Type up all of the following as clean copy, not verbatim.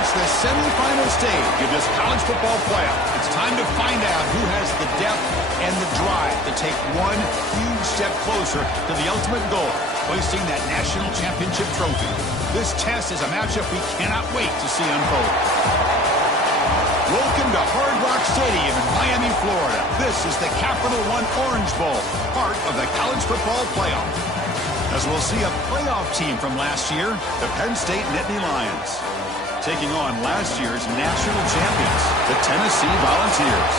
reached the semifinal stage of this college football playoff. It's time to find out who has the depth and the drive to take one huge step closer to the ultimate goal, hoisting that national championship trophy. This test is a matchup we cannot wait to see unfold. Welcome to Hard Rock Stadium in Miami, Florida. This is the Capital One Orange Bowl, part of the college football playoff. As we'll see a playoff team from last year, the Penn State Nittany Lions, taking on last year's national champions, the Tennessee Volunteers.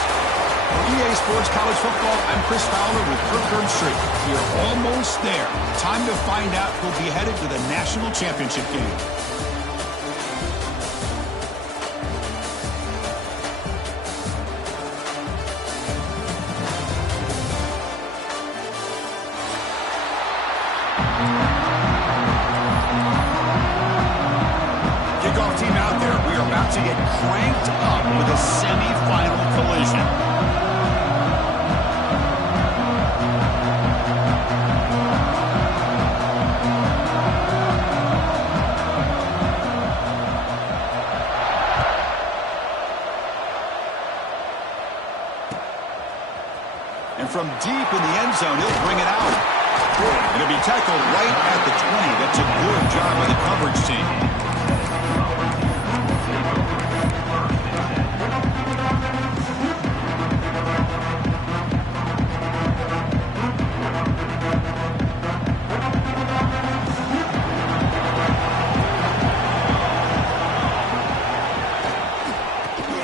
For EA Sports College Football, I'm Chris Fowler with Kirk Herbstreit. We're almost there. Time to find out who'll be headed to the national championship game. Kickoff team out there. We are about to get cranked up with a semifinal collision. And from deep in the end zone, he'll bring it out. It'll be tackled right at the 20. That's a good job by the coverage team.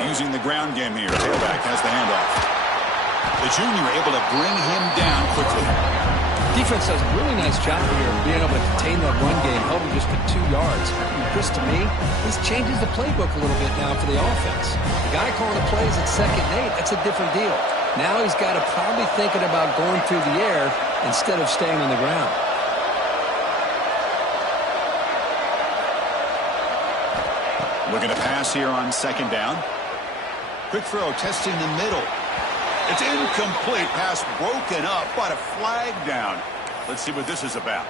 Using the ground game here. Tailback has the handoff. The junior able to bring him down quickly. Defense does a really nice job here of being able to contain that run game, held him just for 2 yards. And Chris, to me, this changes the playbook a little bit now for the offense. The guy calling the plays at 2nd and 8, that's a different deal. Now he's got to probably thinking about going through the air instead of staying on the ground. Looking to pass here on 2nd down. Quick throw, testing the middle. It's incomplete. Pass broken up, but a flag down. Let's see what this is about.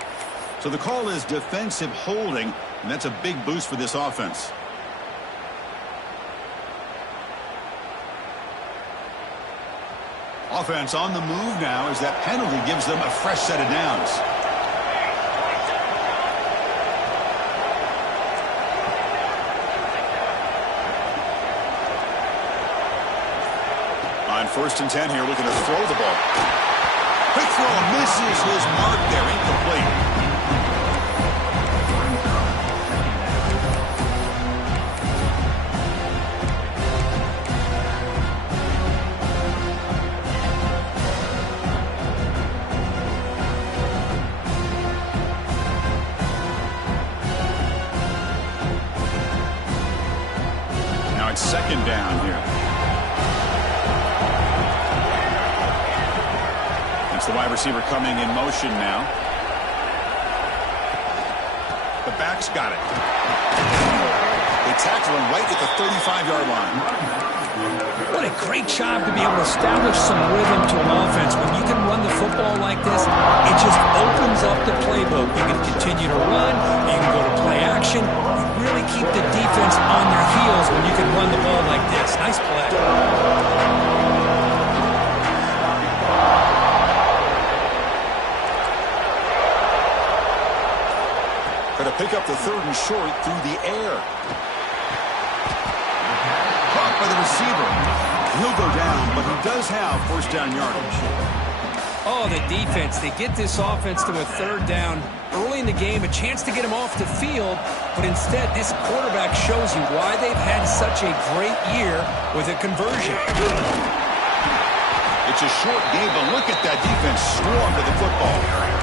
So the call is defensive holding, and that's a big boost for this offense. Offense on the move now as that penalty gives them a fresh set of downs. On 1st and 10 here, looking to throw the ball. Quick throw, misses his mark there, incomplete. Now it's 2nd down here. The wide receiver coming in motion now. The back's got it. They tackle him right at the 35-yard line. What a great job to be able to establish some rhythm to an offense. When you can run the football like this, it just opens up the playbook. You can continue to run. You can go to play action. You really keep the defense on their heels when you can run the ball like this. Nice play. Going to pick up the 3rd and short through the air. Caught by the receiver. He'll go down, but he does have 1st down yardage. Oh, the defense. They get this offense to a 3rd down early in the game, a chance to get him off the field, but instead this quarterback shows you why they've had such a great year with a conversion. It's a short game, but look at that defense swarm to the football.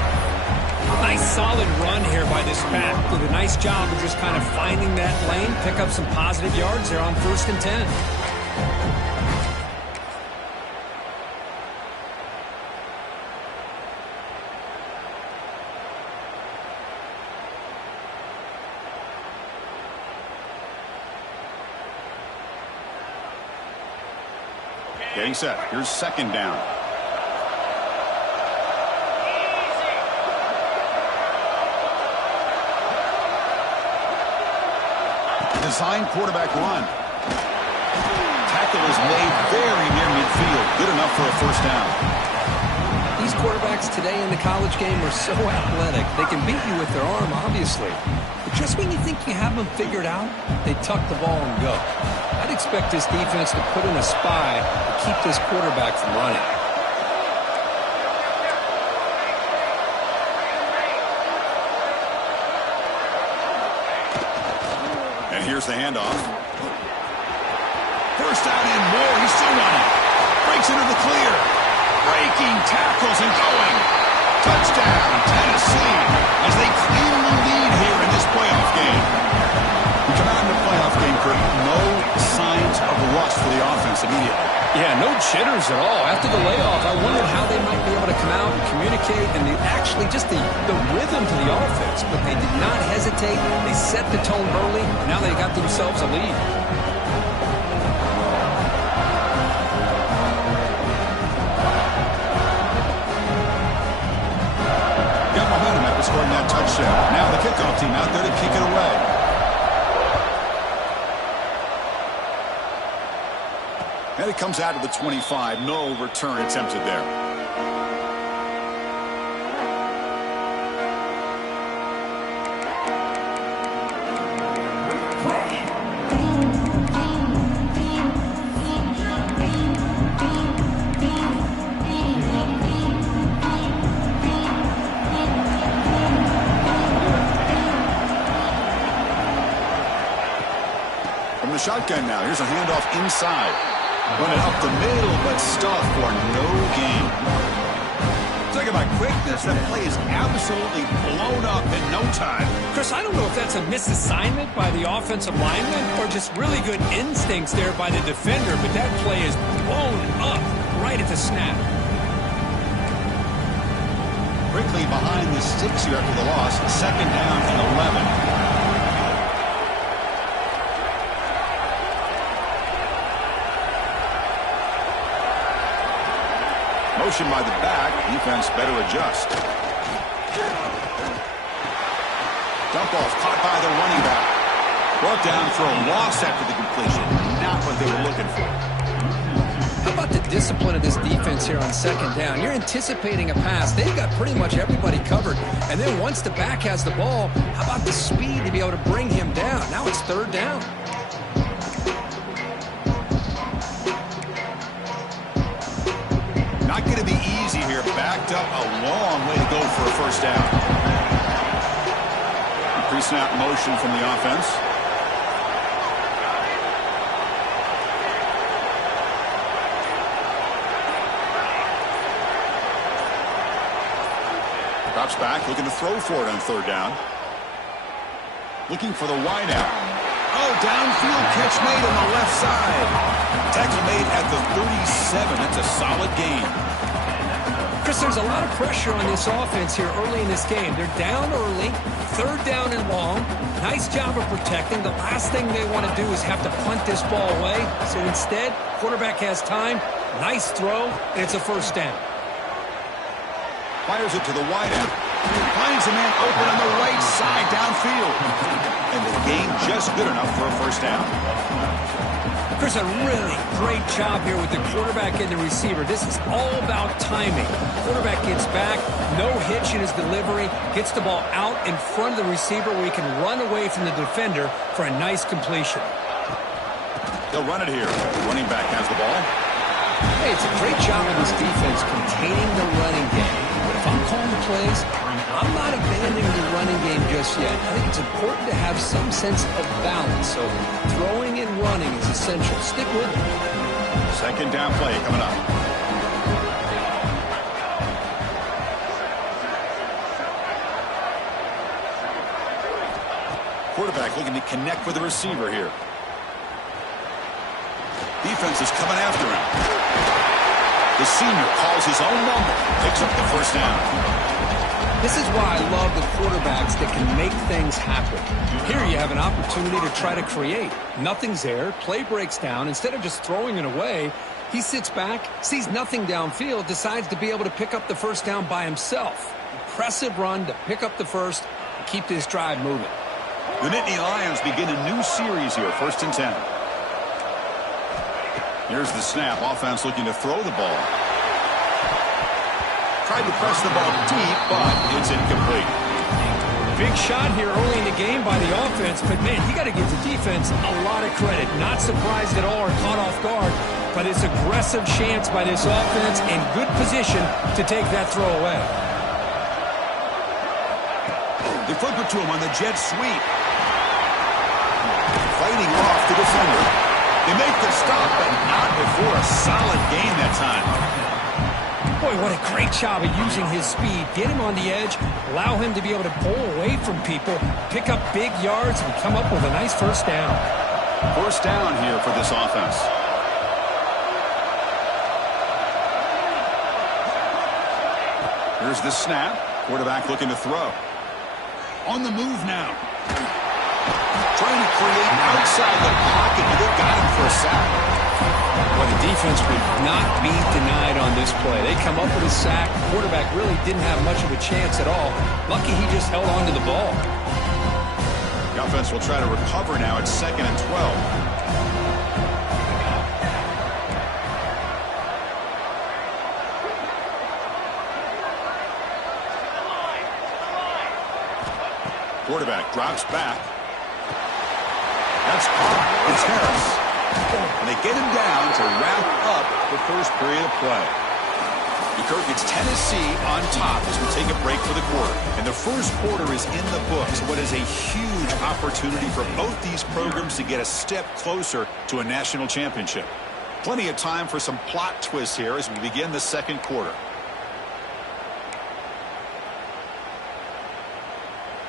Nice solid run here by this back. Did a nice job of just kind of finding that lane, pick up some positive yards there on 1st and 10. Getting set. Here's 2nd down. design quarterback run. Tackle is made very near midfield. Good enough for a first down. These quarterbacks today in the college game are so athletic. They can beat you with their arm, obviously. But just when you think you have them figured out, they tuck the ball and go. I'd expect this defense to put in a spy to keep this quarterback from running. And here's the handoff. First down and more. He's still running. Breaks into the clear. Breaking tackles and going. Touchdown, Tennessee, as they claim the lead here in this playoff game. We come out in the playoff game, Kurt. No signs of rust for the offense immediately. Yeah, no jitters at all. After the layoff, I wondered how they might be able to come out and communicate and actually just the rhythm to the offense. But they did not hesitate. They set the tone early. Now they got themselves a lead. Got momentum after scoring that touchdown. Now the kickoff team out there to kick it away. And it comes out to the 25. No return attempted there. From the shotgun now. Here's a handoff inside. Run it up the middle, but stuffed for no gain. Talk about quickness. That play is absolutely blown up in no time. Chris, I don't know if that's a misassignment by the offensive lineman or just really good instincts there by the defender, but that play is blown up right at the snap. Quickly behind the sticks here after the loss. Second down and 11. Motion by the back. Defense better adjust. Dump ball's caught by the running back. Brought down for a loss after the completion. Not what they were looking for. How about the discipline of this defense here on second down? You're anticipating a pass. They've got pretty much everybody covered. And then once the back has the ball, how about the speed to be able to bring him down? Now it's third down. Not going to be easy here. Backed up a long way to go for a first down. Pre-snap motion from the offense. Drops back, looking to throw for it on third down. Looking for the wideout. Oh, downfield catch made on the left side. Tackle made at the 37. That's a solid gain. Chris, there's a lot of pressure on this offense here early in this game. They're down early, third down and long. Nice job of protecting. The last thing they want to do is have to punt this ball away. So instead, quarterback has time. Nice throw, and it's a first down. Fires it to the wideout. Finds a man open on the right side downfield. And the game just good enough for a first down. Chris, a really great job here with the quarterback and the receiver. This is all about timing. Quarterback gets back, no hitch in his delivery, gets the ball out in front of the receiver where he can run away from the defender for a nice completion. They'll run it here. Running back has the ball. Hey, it's a great job of this defense containing the running game. But if I'm calling the plays, I'm not abandoning the running game just yet. I think it's important to have some sense of balance. So throwing and running is essential. Stick with it. Second down play coming up. Quarterback looking to connect with the receiver here. Defense is coming after him. The senior calls his own number, picks up the first down. This is why I love the quarterbacks that can make things happen. Here you have an opportunity to try to create. Nothing's there. Play breaks down. Instead of just throwing it away, he sits back, sees nothing downfield, decides to be able to pick up the first down by himself. Impressive run to pick up the first and keep this drive moving. The Nittany Lions begin a new series here, 1st and 10. Here's the snap. Offense looking to throw the ball. Tried to press the ball deep, but it's incomplete. Big shot here early in the game by the offense, but man, you got to give the defense a lot of credit. Not surprised at all or caught off guard, but it's aggressive chance by this offense in good position to take that throw away. They flip it to him on the jet sweep. Fighting off the defender. They make the stop, but not before a solid gain that time. Boy, what a great job of using his speed. Get him on the edge, allow him to be able to pull away from people, pick up big yards, and come up with a nice first down. First down here for this offense. Here's the snap. Quarterback looking to throw. On the move now. Trying to create outside the pocket, but they got him for a sack. Well, the defense would not be denied on this play. They come up with a sack. Quarterback really didn't have much of a chance at all. Lucky he just held on to the ball. The offense will try to recover now. It's 2nd and 12. Quarterback drops back. That's caught. It's Harris. And they get him down to wrap up the first period of play. Kirk, it's Tennessee on top as we take a break for the quarter. And the first quarter is in the books. What is a huge opportunity for both these programs to get a step closer to a national championship. Plenty of time for some plot twists here as we begin the second quarter.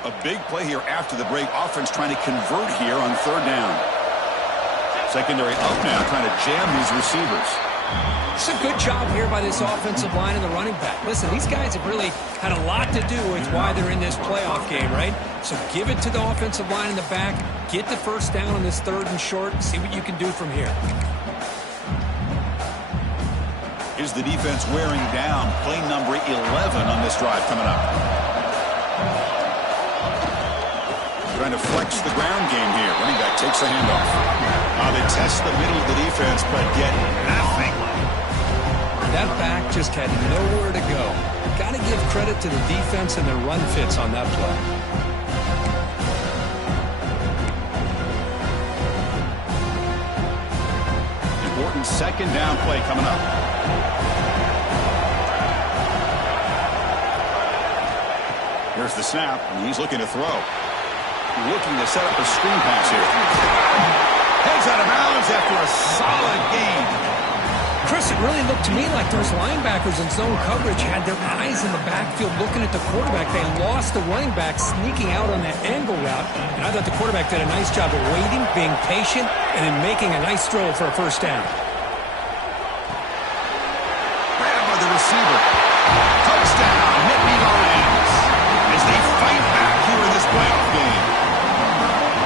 A big play here after the break. Offense trying to convert here on 3rd down. Secondary up now, trying to jam these receivers. It's a good job here by this offensive line and the running back. Listen, these guys have really had a lot to do with why they're in this playoff game, right? So give it to the offensive line in the back. Get the first down on this 3rd and short. See what you can do from here. Is the defense wearing down? Play number 11 on this drive coming up. Trying to flex the ground game here. Running back takes the handoff. They test the middle of the defense, but get nothing. That back just had nowhere to go. Got to give credit to the defense and their run fits on that play. Important 2nd down play coming up. Here's the snap, and he's looking to throw. Looking to set up a screen pass here. Heads out of bounds after a solid gain. Chris, it really looked to me like those linebackers in zone coverage had their eyes in the backfield looking at the quarterback. They lost the running back sneaking out on that angle route. And I thought the quarterback did a nice job of waiting, being patient, and then making a nice throw for a first down. Grabbed by the receiver. Touchdown, Nittany Lions. As they fight back here in this playoff game.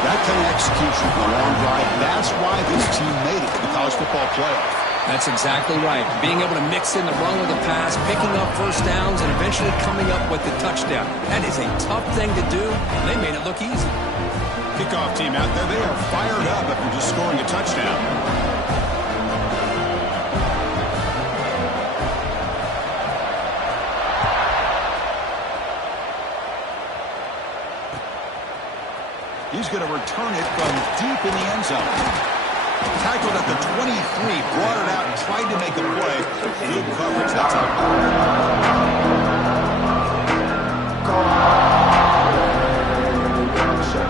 That kind of execution for a long drive, that's why this team made it to the college football playoff. That's exactly right. Being able to mix in the run with the pass, picking up first downs, and eventually coming up with the touchdown. That is a tough thing to do, and they made it look easy. Kickoff team out there, they are fired up after just scoring a touchdown. He's going to return it from deep in the end zone. Tackled at the 23, brought it out and tried to make a play. Good coverage that time.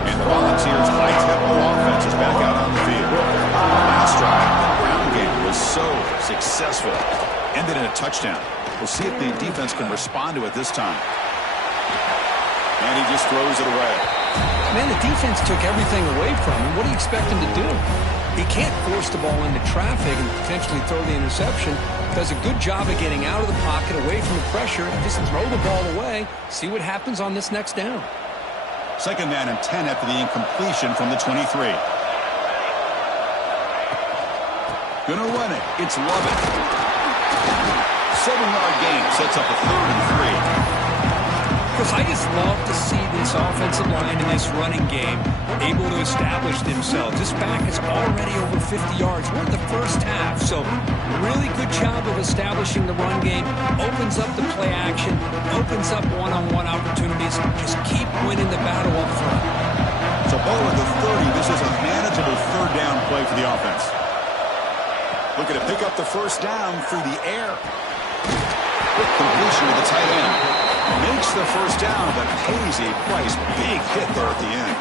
And the Volunteers' high-tempo offense is back out on the field. Last drive, the ground game was so successful. Ended in a touchdown. We'll see if the defense can respond to it this time. And he just throws it away. Man, the defense took everything away from him. What do you expect him to do? He can't force the ball into traffic and potentially throw the interception. Does a good job of getting out of the pocket, away from the pressure, just throw the ball away. See what happens on this next down. 2nd down and 10 after the incompletion from the 23. Gonna run it. It's Lovett. 7-yard gain sets up a 3rd and 3. Because I just love to see this offensive line and this running game able to establish themselves. This back is already over 50 yards. We're in the first half, so really good job of establishing the run game. Opens up the play action, opens up one-on-one opportunities. Just keep winning the battle up front. So ball at the 30. This is a manageable third down play for the offense. Looking to pick up the first down through the air. Quick completion to the tight end. Makes the first down, but pays a price. Big hit there at the end.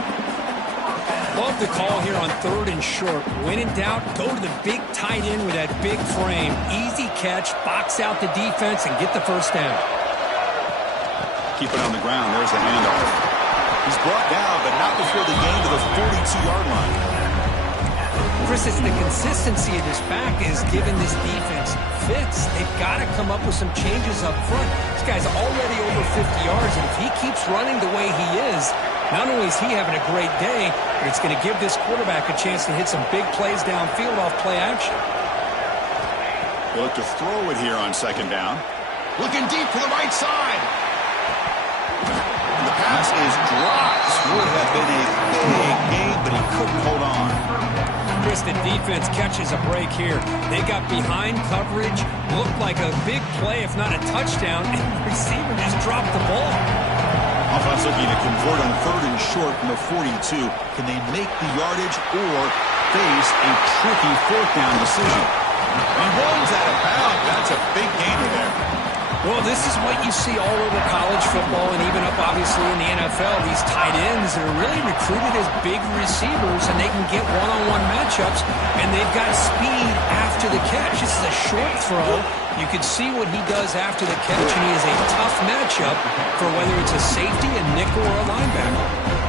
Love the call here on 3rd and short. When in doubt, go to the big tight end with that big frame. Easy catch, box out the defense, and get the first down. Keep it on the ground. There's the handoff. He's brought down, but not before the gain to the 42-yard line. Chris, it's the consistency of this back is giving this defense fits. They've got to come up with some changes up front. This guy's already over 50 yards, and if he keeps running the way he is, not only is he having a great day, but it's going to give this quarterback a chance to hit some big plays downfield off play action. We'll look to throw it here on 2nd down. Looking deep to the right side. And the pass is dropped. Would have been a big gain, but he couldn't hold on. Chris, the defense catches a break here. They got behind coverage, looked like a big play, if not a touchdown, and the receiver just dropped the ball. Offense looking to convert on 3rd and short from the 42. Can they make the yardage or face a tricky 4th down decision? And Vols out of bounds. That's a big gainer there. Well, this is what you see all over college football and even up, obviously, in the NFL. These tight ends are really recruited as big receivers, and they can get one-on-one matchups, and they've got speed after the catch. This is a short throw. You can see what he does after the catch, and he is a tough matchup for whether it's a safety, a nickel, or a linebacker.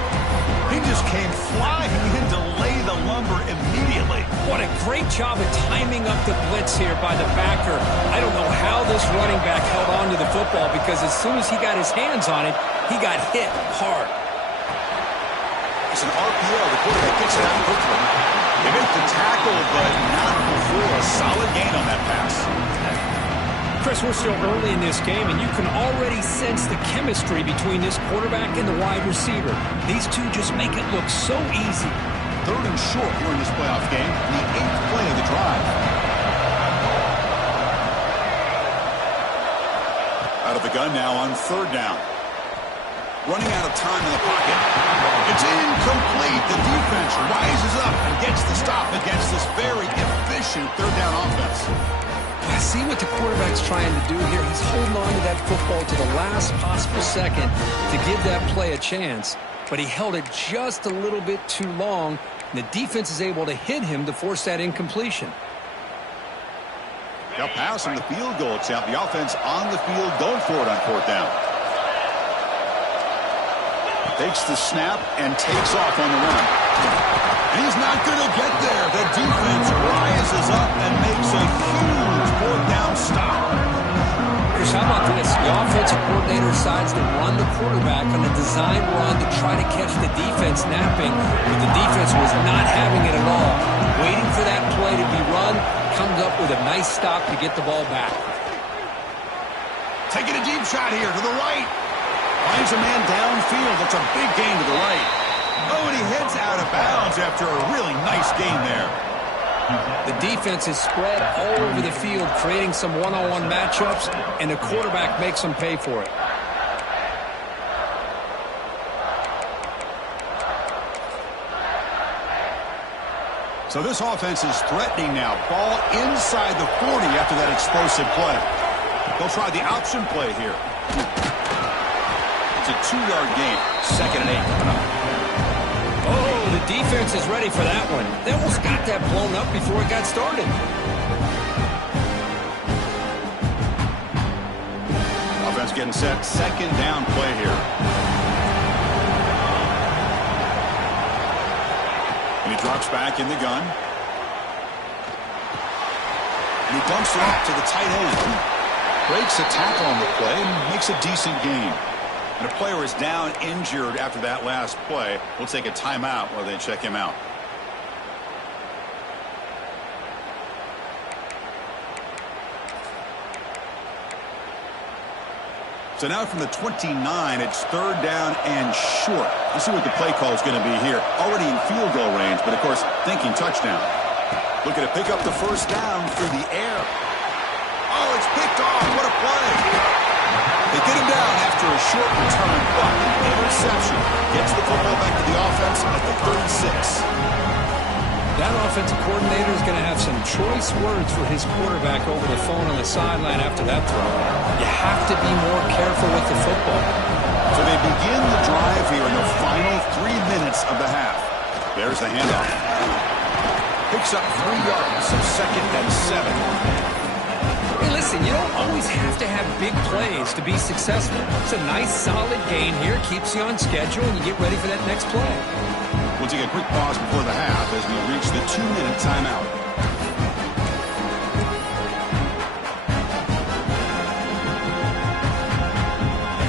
He just came flying in to lay the lumber immediately. What a great job of timing up the blitz here by the backer. I don't know how this running back held on to the football because as soon as he got his hands on it, he got hit hard. It's an RPO. The quarterback gets it out quickly. They make the tackle, but not before a solid gain on that pass. Chris, we're still early in this game, and you can already sense the chemistry between this quarterback and the wide receiver. These two just make it look so easy. 3rd and short here in this playoff game, the 8th play of the drive. Out of the gun now on 3rd down. Running out of time in the pocket. It's incomplete. The defense rises up and gets the stop against this very efficient 3rd down offense. I see what the quarterback's trying to do here. He's holding on to that football to the last possible second to give that play a chance. But he held it just a little bit too long. And the defense is able to hit him to force that incompletion. Now pass on the field goal attempt. The offense on the field going for it on 4th down. Takes the snap and takes off on the run. And he's not going to get there. The defense rises up and makes a huge 4th down stop. Chris, how about this? The offensive coordinator decides to run the quarterback on a design run to try to catch the defense napping, but the defense was not having it at all. Waiting for that play to be run, comes up with a nice stop to get the ball back. Taking a deep shot here to the right. Finds a man downfield. That's a big gain to the right. Oh, and he heads out of bounds after a really nice gain there. The defense is spread all over the field, creating some one-on-one matchups, and the quarterback makes them pay for it. So this offense is threatening now. Ball inside the 40 after that explosive play. They'll try the option play here. It's a 2-yard gain. 2nd and 8 coming up. Oh, the defense is ready for that one. They almost got that blown up before it got started. Offense getting set. 2nd down play here. And he drops back in the gun. And he dumps it off to the tight end. Breaks a tackle on the play and makes a decent gain. And a player is down injured after that last play. We'll take a timeout while they check him out. So now from the 29, it's third down and short. Let's see what the play call is going to be here. Already in field goal range, but of course, thinking touchdown. Looking to pick up the first down through the air. Oh, it's picked off. What a play. They get him down after a short return, but interception gets the football back to the offense at the 36. That offensive coordinator is going to have some choice words for his quarterback over the phone on the sideline after that throw. You have to be more careful with the football. So they begin the drive here in the final 3 minutes of the half. There's the handoff. Picks up 3 yards, so 2nd and 7. Hey, listen, you don't always have to have big plays to be successful. It's a nice, solid gain here. Keeps you on schedule, and you get ready for that next play. We'll take a quick pause before the half as we reach the 2-minute timeout.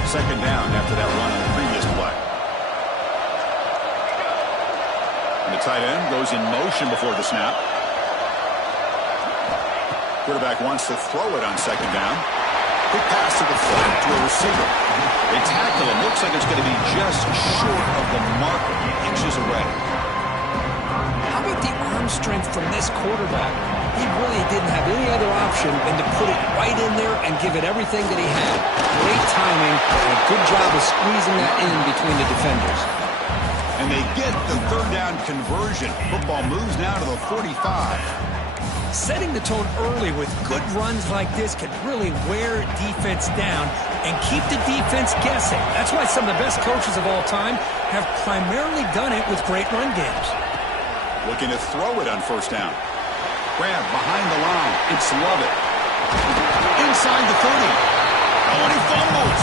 Second down after that run on the previous play. And the tight end goes in motion before the snap. Quarterback wants to throw it on second down. Quick pass to the flat to a receiver. They tackle him. Looks like it's going to be just short of the marker, inches away. How about the arm strength from this quarterback? He really didn't have any other option than to put it right in there and give it everything that he had. Great timing and a good job of squeezing that in between the defenders. And they get the third down conversion. Football moves now to the 45. Setting the tone early with good runs like this can really wear defense down and keep the defense guessing. That's why some of the best coaches of all time have primarily done it with great run games. Looking to throw it on first down. Grab behind the line. It's Lovett. Inside the 30. Oh, and he fumbles.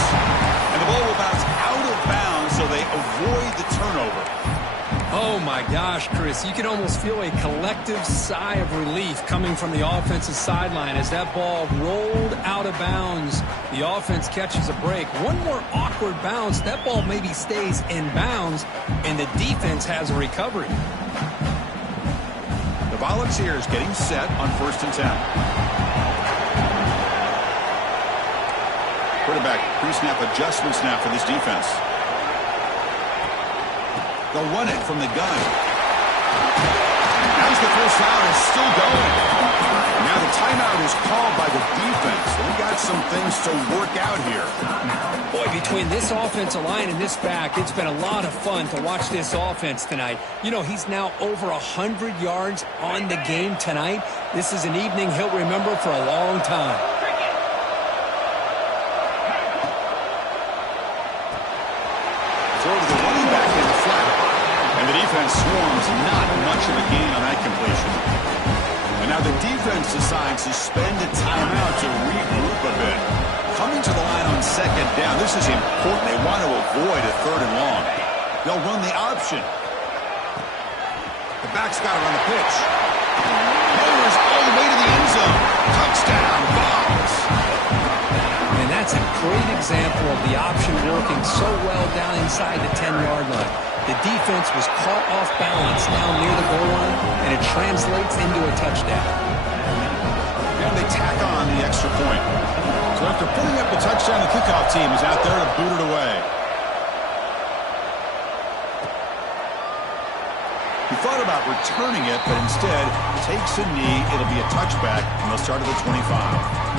And the ball will bounce out of bounds, so they avoid the turnover. Oh, my gosh, Chris. You can almost feel a collective sigh of relief coming from the offensive sideline as that ball rolled out of bounds. The offense catches a break. One more awkward bounce. That ball maybe stays in bounds, and the defense has a recovery. The Volunteers getting set on 1st and 10. Quarterback pre-snap adjustment snap for this defense. They'll run it from the gun. As the first down is still going. Now the timeout is called by the defense. They got some things to work out here. Boy, between this offensive line and this back, it's been a lot of fun to watch this offense tonight. You know, he's now over 100 yards on the game tonight. This is an evening he'll remember for a long time. Throw to the running back in the flat. And the defense swarms, not much of a gain on that completion. And now the defense decides to spend a timeout to regroup a bit. Coming to the line on second down, this is important. They want to avoid a third and long. They'll run the option. The back's got it on the pitch. Motors all the way to the end zone. Touchdown, Vols. And that's a great example of the option working so well down inside the 10-yard line. The defense was caught off balance down near the goal line, and it translates into a touchdown. And they tack on the extra point. So after putting up the touchdown, the kickoff team is out there to boot it away. He thought about returning it, but instead takes a knee. It'll be a touchback, and they'll start at the 25.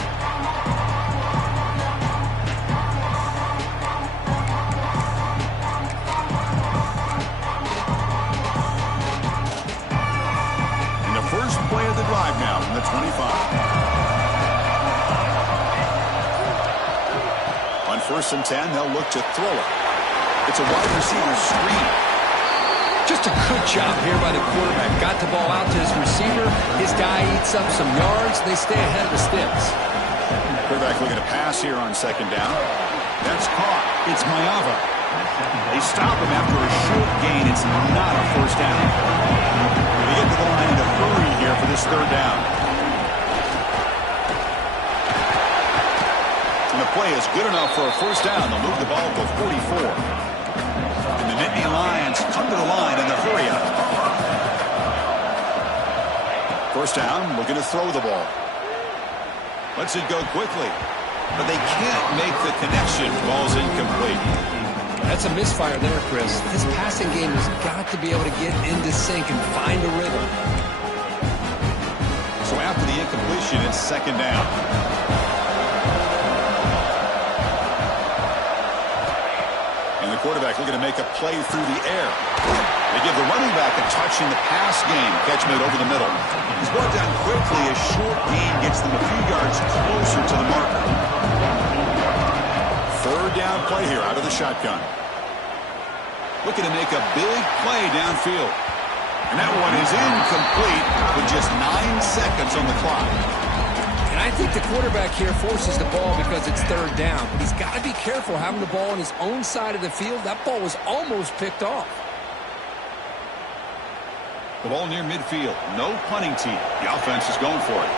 Drive now from the 25. On 1st and 10, they'll look to throw it. It's a wide receiver screen. Just a good job here by the quarterback. Got the ball out to his receiver. His guy eats up some yards. They stay ahead of the sticks. Quarterback looking to pass here on second down. That's caught. It's Mayava. They stop him after a short gain. It's not a first down. They get to the line in a hurry here for this third down. And the play is good enough for a first down. They'll move the ball to 44. And the Nittany Lions come to the line in the hurry up. First down, looking to throw the ball. Lets it go quickly. but they can't make the connection. Ball's incomplete. That's a misfire there, Chris. This passing game has got to be able to get into sync and find a rhythm. So after the incompletion, it's second down. And the quarterback looking to make a play through the air. They give the running back a touch in the pass game. Catch made over the middle. He's brought down quickly. A short gain gets them a few yards closer to the marker. Third down play here out of the shotgun. Looking to make a big play downfield. And that one is incomplete with just 9 seconds on the clock. And I think the quarterback here forces the ball because it's third down. But he's got to be careful having the ball on his own side of the field. That ball was almost picked off. The ball near midfield. No punting team. The offense is going for it.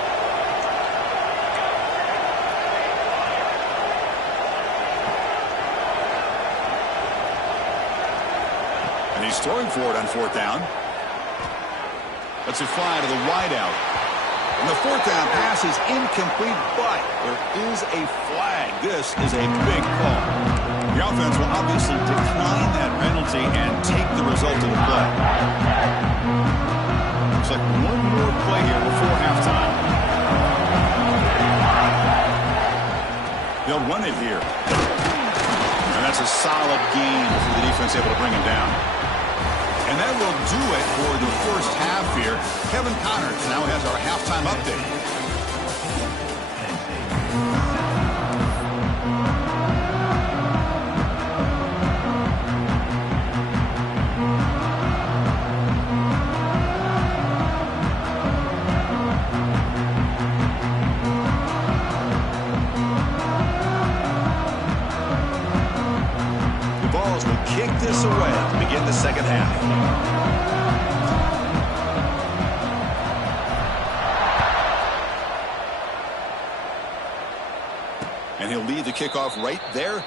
And he's throwing for it on fourth down. Lets it fly to the wideout. And the fourth down pass is incomplete, but there is a flag. This is a big call. The offense will obviously decline that penalty and take the result of the play. Looks like one more play here before halftime. They'll run it here. And that's a solid gain for the defense, able to bring him down. And that will do it for the first half here. Kevin Connors now has our halftime update. The Vols will kick this away to begin the second half. And he'll lead the kickoff right there.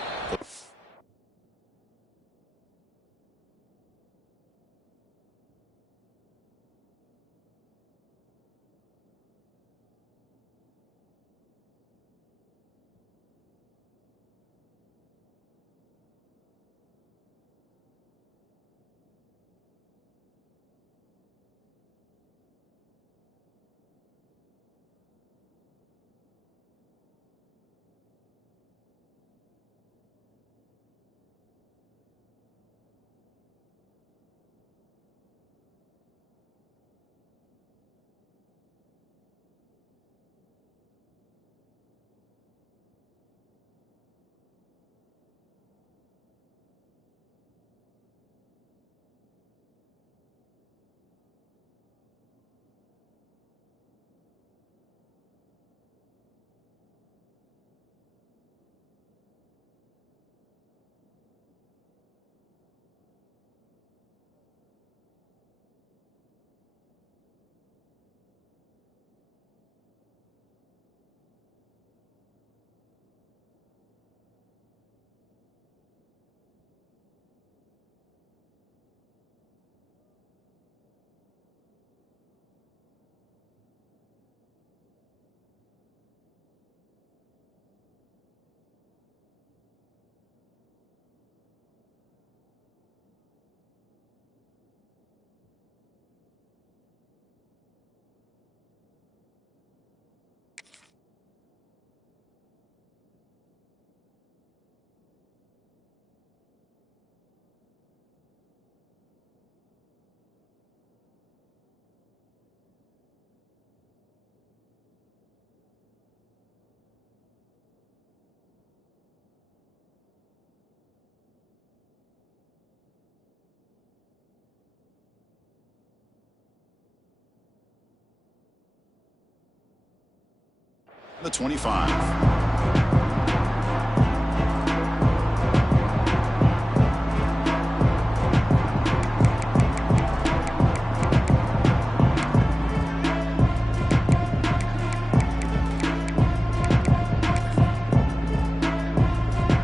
The 25.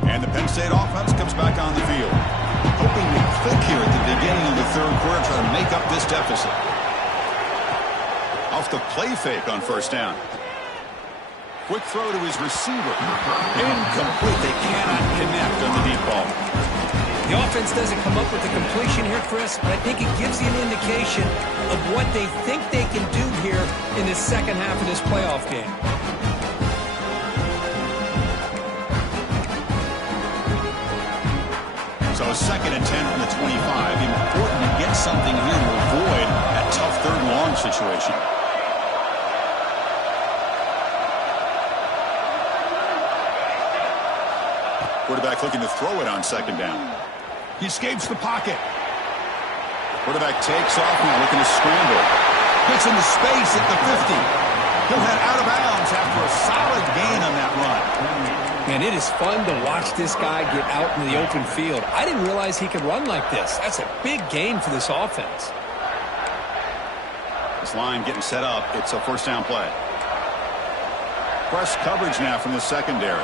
And the Penn State offense comes back on the field. Hoping to click here at the beginning of the third quarter, trying to make up this deficit. Off the play fake on first down. Quick throw to his receiver. Incomplete. They cannot connect on the deep ball. The offense doesn't come up with the completion here, Chris, but I think it gives you an indication of what they think they can do here in the second half of this playoff game. So 2nd and 10 from the 25. Important to get something here to avoid that tough 3rd and long situation. Quarterback looking to throw it on 2nd down. He escapes the pocket. Quarterback takes off now, looking to scramble. Gets into space at the 50. He'll head out of bounds after a solid gain on that run. Man, it is fun to watch this guy get out in the open field. I didn't realize he could run like this. That's a big gain for this offense. This line getting set up. It's a 1st down play. Press coverage now from the secondary.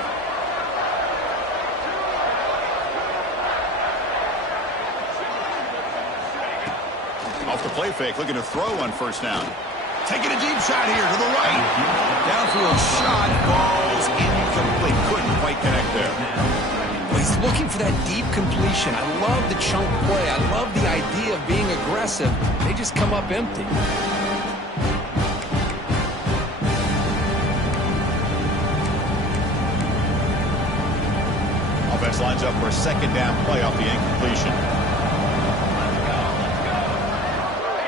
Off the play fake, looking to throw on 1st down. Taking a deep shot here to the right. Downfield shot, falls incomplete. Couldn't quite connect there. Well, he's looking for that deep completion. I love the chunk play. I love the idea of being aggressive. They just come up empty. Offense lines up for a 2nd down play off the incompletion.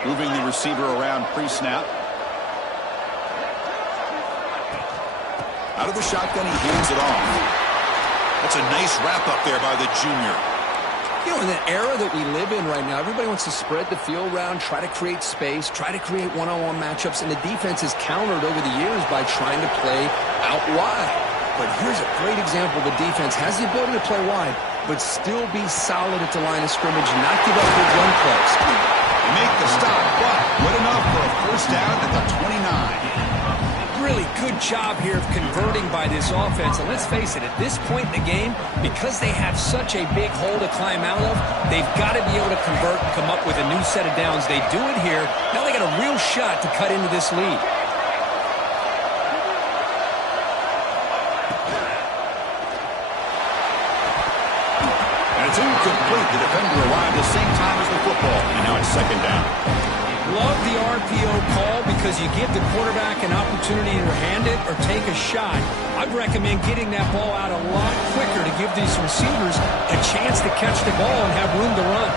Moving the receiver around pre-snap. Out of the shotgun, he hands it off. That's a nice wrap-up there by the junior. You know, in the era that we live in right now, everybody wants to spread the field around, try to create space, try to create one-on-one matchups, and the defense has countered over the years by trying to play out wide. But here's a great example. The defense has the ability to play wide, but still be solid at the line of scrimmage and not give up big run plays. Make the stop, but good enough for a 1st down at the 29. Really good job here of converting by this offense. And let's face it, at this point in the game, because they have such a big hole to climb out of, they've got to be able to convert and come up with a new set of downs. They do it here. Now they got a real shot to cut into this lead. And it's incomplete. The defender arrived the same time as the football. And now it's 2nd down. Love the RPO call because you give the quarterback an opportunity to hand it or take a shot. I'd recommend getting that ball out a lot quicker to give these receivers a chance to catch the ball and have room to run.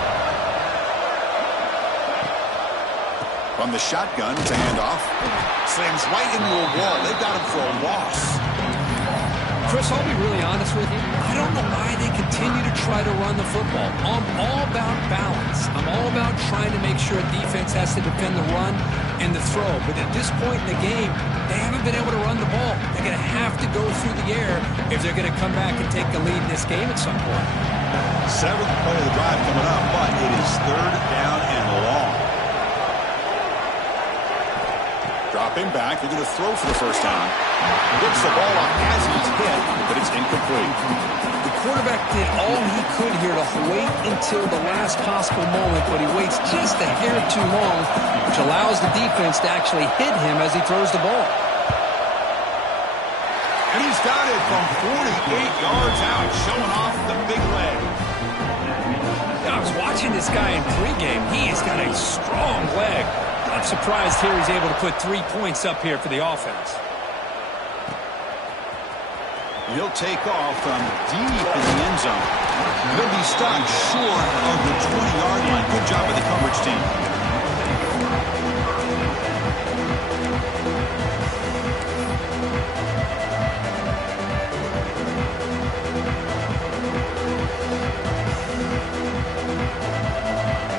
From the shotgun to handoff. Slams right into a wall. They've got him for a loss. Chris, I'll be really honest with you. I don't know why they continue to try to run the football. I'm all about balance. I'm all about trying to make sure a defense has to defend the run and the throw. But at this point in the game, they haven't been able to run the ball. They're going to have to go through the air if they're going to come back and take the lead in this game at some point. 7th play of the drive coming up, but it is 3rd down and long. Dropping back, they're going to throw for the 1st down. Gets the ball up as he's hit, but it's incomplete. The quarterback did all he could here to wait until the last possible moment, but he waits just a hair too long, which allows the defense to actually hit him as he throws the ball. And he's got it from 48 yards out, showing off the big leg. I was watching this guy in pregame. He has got a strong leg. I'm surprised here he's able to put 3 points up here for the offense. He'll take off from deep in the end zone. He'll be stopped short of the 20-yard line. Good job by the coverage team.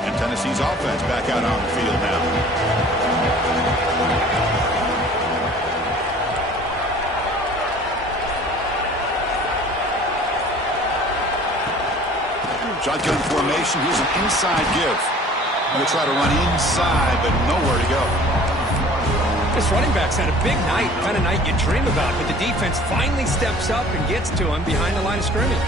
And Tennessee's offense back out on the field now. Shotgun formation. Here's an inside give. Going to try to run inside, but nowhere to go. This running back's had a big night, kind of night you dream about, but the defense finally steps up and gets to him behind the line of scrimmage.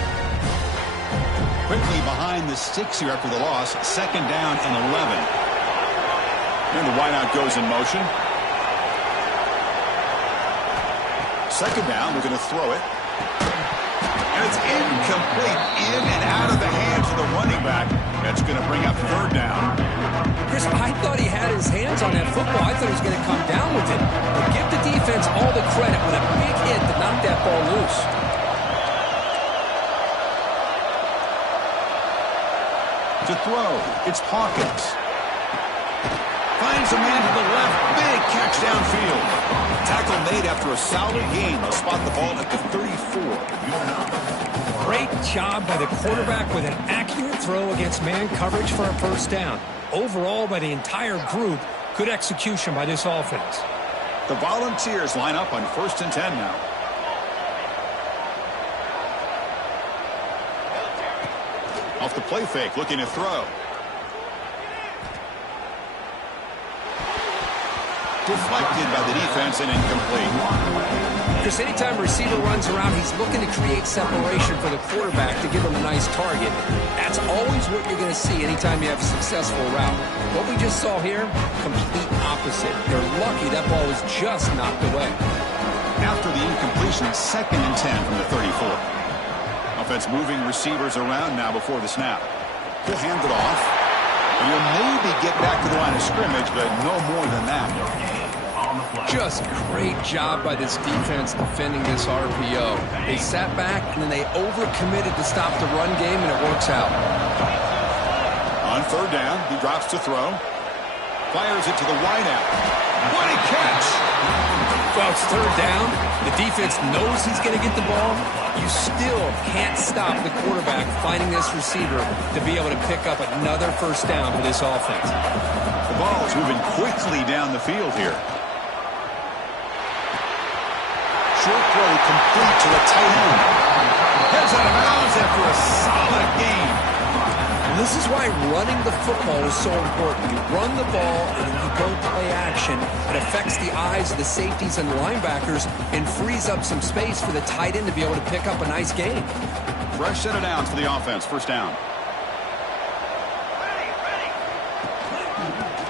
Quickly behind the sticks here after the loss. 2nd down and 11. And the wideout goes in motion. second down, looking to throw it. And it's incomplete, in and out of the hands of the running back. That's going to bring up third down. Chris, I thought he had his hands on that football. I thought he was going to come down with it. But give the defense all the credit with a big hit to knock that ball loose. To throw, it's Hawkins. Finds a man to the left. Big catch downfield. Tackle made after a solid gain. They'll spot the ball at the 34. Great job by the quarterback with an accurate throw against man coverage for a first down. Overall, by the entire group, good execution by this offense. The Volunteers line up on 1st and 10 now. Off the play fake, looking to throw. Deflected by the defense and incomplete. Chris, anytime a receiver runs around, he's looking to create separation for the quarterback to give him a nice target. That's always what you're going to see anytime you have a successful route. What we just saw here, complete opposite. They're lucky that ball was just knocked away. After the incompletion, 2nd and 10 from the 34. Offense moving receivers around now before the snap. He'll hand it off. And he'll maybe get back to the line of scrimmage, but no more than that. Just great job by this defense defending this RPO. They sat back, and then they overcommitted to stop the run game, and it works out. On third down, he drops to throw. Fires it to the wideout. What a catch! Well, it's third down. The defense knows he's going to get the ball. You still can't stop the quarterback finding this receiver to be able to pick up another first down for this offense. The ball is moving quickly down the field here. Short throw complete to a tight end. Heads out of bounds after a solid game. And this is why running the football is so important. You run the ball and you go play action. It affects the eyes of the safeties and linebackers and frees up some space for the tight end to be able to pick up a nice gain. Fresh set of downs for the offense. First down.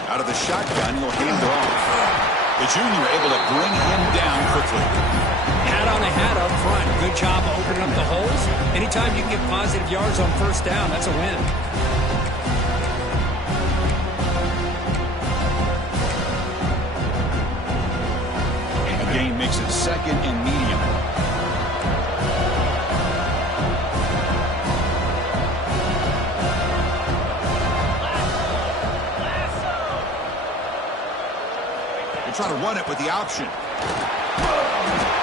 Out of the shotgun, he'll hand it off. The junior able to bring him down quickly. Hat on the hat up front. Good job of opening up the holes. Anytime you can get positive yards on first down, that's a win. The gain makes it 2nd and medium. Try to run it with the option.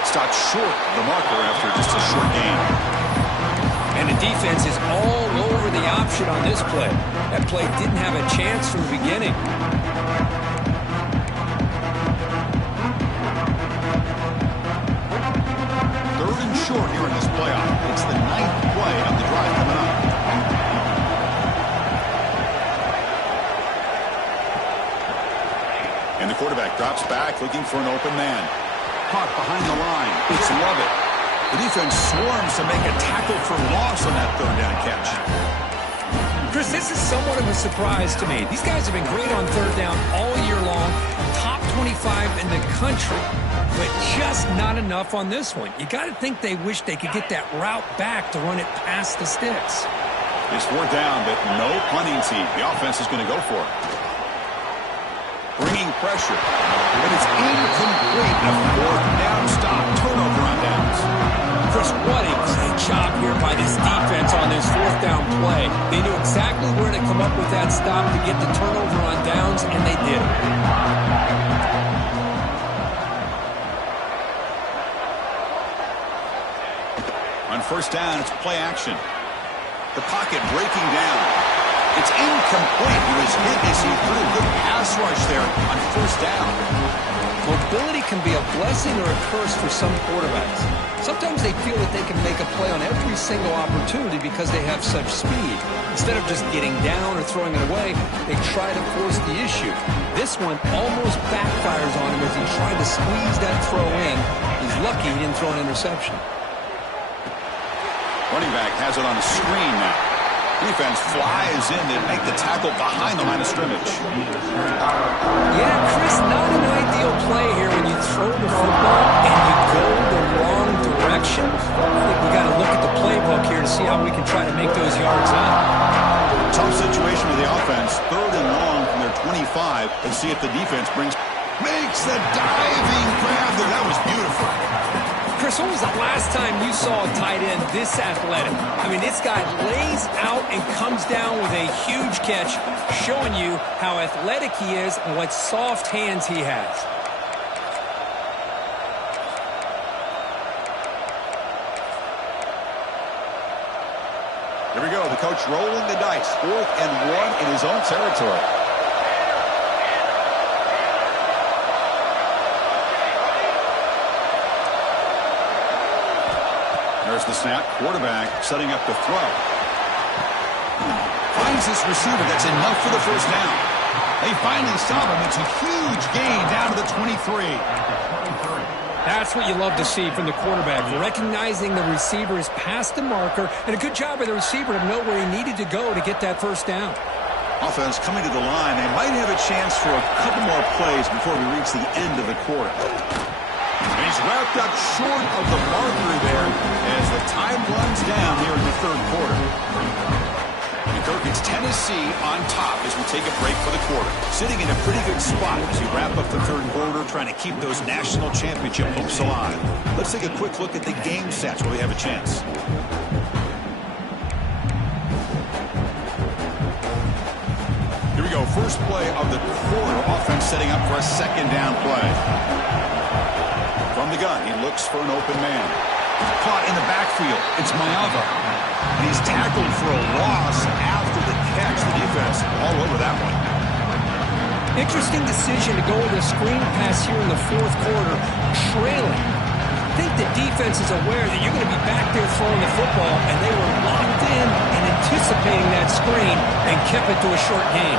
Stopped short of the marker after just a short gain. And the defense is all over the option on this play. That play didn't have a chance from the beginning. Third and short here in this playoff. It's the 9th play of the drive coming up. And the quarterback drops back, looking for an open man. Caught behind the line. It's Lovett. The defense swarms to make a tackle for loss on that third down catch. Chris, this is somewhat of a surprise to me. These guys have been great on third down all year long. Top 25 in the country. But just not enough on this one. You got to think they wish they could get that route back to run it past the sticks. It's fourth down, but no punting team. The offense is going to go for it. Bringing pressure, but it's incomplete. A fourth down stop, turnover on downs. Chris, what a great job here by this defense on this fourth down play. They knew exactly where to come up with that stop to get the turnover on downs, and they did it. On first down, it's play action. The pocket breaking down. It's incomplete. He was hit as he threw. Good pass rush there on first down. Mobility can be a blessing or a curse for some quarterbacks. Sometimes they feel that they can make a play on every single opportunity because they have such speed. Instead of just getting down or throwing it away, they try to force the issue. This one almost backfires on him as he tried to squeeze that throw in. He's lucky he didn't throw an interception. Running back has it on a screen now. Defense flies in to make the tackle behind the line of scrimmage. Yeah, Chris, not an ideal play here when you throw the football and you go the to see how we can try to make those yards up. Tough situation with the offense. 3rd and long from their 25. Let's see if the defense makes the diving grab there. That was beautiful. Chris, when was the last time you saw a tight end this athletic? I mean, this guy lays out and comes down with a huge catch, showing you how athletic he is and what soft hands he has. Here we go. The coach rolling the dice. 4th and 1 in his own territory. There's the snap. Quarterback setting up the throw. Finds this receiver. That's enough for the first down. They finally stop him. It's a huge gain down to the 23. That's what you love to see from the quarterback, recognizing the receiver is past the marker, and a good job by the receiver to know where he needed to go to get that first down. Offense coming to the line. They might have a chance for a couple more plays before we reach the end of the quarter. And he's wrapped up short of the marker there as the time runs down here in the 3rd quarter. And Kirk, it's Tennessee on top as we take a break for the quarter. Sitting in a pretty good spot as we wrap up the 3rd quarter, trying to keep those national championship hopes alive. Let's take a quick look at the game stats while we have a chance. Here we go. First play of the quarter. Offense setting up for a 2nd down play. From the gun, he looks for an open man. Caught in the backfield. It's Mayava. And he's tackled for a loss after the catch. The defense all over that one. Interesting decision to go with a screen pass here in the 4th quarter, trailing. I think the defense is aware that you're going to be back there throwing the football, and they were locked in and anticipating that screen and kept it to a short gain.